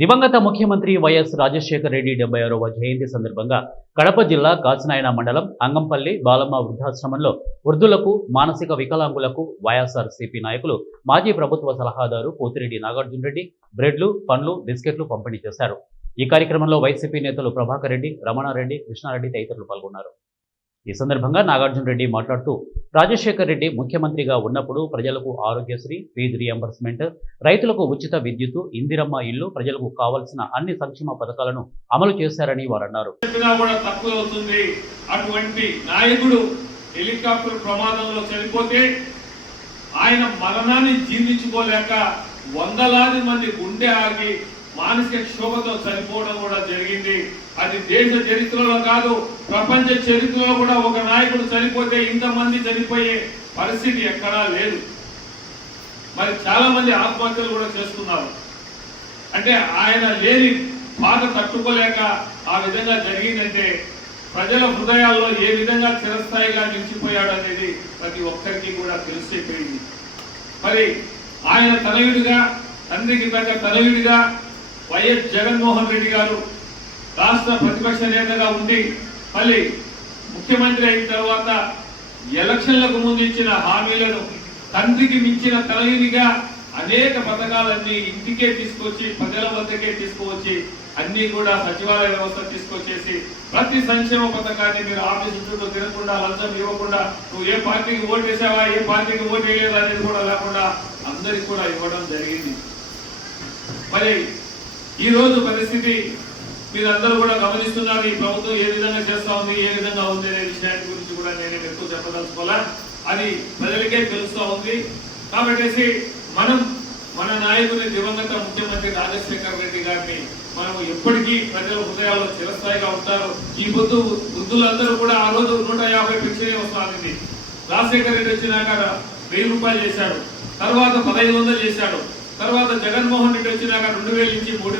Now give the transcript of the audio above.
దివంగత ముఖ్యమంత్రి వైఎస్ రాజశేఖర రెడ్డి 76వ జయంతి సందర్భంగా కడప జిల్లా కాచినాయన మండలం అంగంపల్లి బాలమ్మ వృద్ధాశ్రమంలో వృద్ధులకు మానసిక వికలాంగులకు వైఎస్ఆర్సీపీ నాయకులు మాజీ ప్రభుత్వ సలహాదారు పోతిరెడ్డి నాగార్జున రెడ్డి బ్రెడ్లు పండ్లు బిస్కెట్లు పంపిణీ చేశారు. ఈ కార్యక్రమంలో వైసీపీ నేతలు ప్రభాకర్ రెడ్డి, రమణారెడ్డి, కృష్ణారెడ్డి తదితరులు పాల్గొన్నారు. ఈ సందర్భంగా నాగార్జున రెడ్డి మాట్లాడుతూ రాజశేఖర్ రెడ్డి ముఖ్యమంత్రిగా ఉన్నప్పుడు ప్రజలకు ఆరోగ్యశ్రీ, ఫీజు రియంబర్స్మెంట్, రైతులకు ఉచిత విద్యుత్, ఇందిరమ్మ ఇల్లు, ప్రజలకు కావాల్సిన అన్ని సంక్షేమ పథకాలను అమలు చేశారని వారు అన్నారు. అటువంటి నాయకుడు హెలికాప్టర్ ప్రమాదంలో చనిపోతే ఆయన మరణాన్ని జీర్ణించుకోలేక వందలాది మంది గుండె ఆగి మానసిక క్షోభతో చనిపోవడం కూడా జరిగింది. అది దేశ చరిత్రలో కాదు, ప్రపంచ చరిత్రలో కూడా ఒక నాయకుడు చనిపోతే ఇంతమంది చనిపోయే పరిస్థితి ఎక్కడా లేదు. మరి చాలా మంది ఆత్మహత్యలు కూడా చేస్తున్నారు. అంటే ఆయన లేని బాధ తట్టుకోలేక ఆ విధంగా జరిగిందంటే ప్రజల హృదయాల్లో ఏ విధంగా చిరస్థాయిగా నిలిచిపోయాడు అనేది ప్రతి ఒక్కరికి కూడా తెలిసిపోయింది. మరి ఆయన తనయుడిగా, తండ్రికి తగ్గ తనయుడిగా వైఎస్ జగన్మోహన్ రెడ్డి గారు రాష్ట్ర ప్రతిపక్ష నేతగా ఉండి మళ్ళీ ముఖ్యమంత్రి అయిన తర్వాత ఎలక్షన్లకు ముందు ఇచ్చిన హామీలను తండ్రికి మించిన తనయునిగా అనేక పథకాలన్నీ ఇంటికే తీసుకొచ్చి ప్రజల వద్దకే తీసుకువచ్చి అన్ని కూడా సచివాలయ వ్యవస్థ తీసుకొచ్చేసి ప్రతి సంక్షేమ పథకాన్ని మీరు ఆఫీసు చుట్టూ తినకుండా, లంచం ఇవ్వకుండా, నువ్వు ఏ పార్టీకి ఓటు వేసావా, ఏ పార్టీకి ఓటు వేయలేదు అనేది కూడా లేకుండా అందరికి కూడా ఇవ్వడం జరిగింది. మరి ఈ రోజు పరిస్థితి మీరందరూ కూడా గమనిస్తున్నారు. ఈ ప్రభుత్వం ఏ విధంగా చేస్తా ఉంది, ఏ విధంగా ఉంది అనే విషయాన్ని గురించి కూడా నేను ఎక్కువ చెప్పదలుచుకోవాలా, అది ప్రజలకే తెలుస్తూ ఉంది. కాబట్టి మనం మన నాయకుని దివంగత ముఖ్యమంత్రి రాజశేఖర రెడ్డి గారిని మనం ఎప్పటికీ ప్రజల హృదయాల్లో చిరస్థాయిగా ఉంటారు. ఈ వృద్ధులందరూ కూడా ఆ రోజు 150 పెన్షన్ వస్తుంది. రాజశేఖర రెడ్డి వచ్చినాక 1000 రూపాయలు చేశాడు, తర్వాత 1500 చేశాడు, తర్వాత జగన్మోహన్ రెడ్డి వచ్చినాక 2000 నుంచి 3000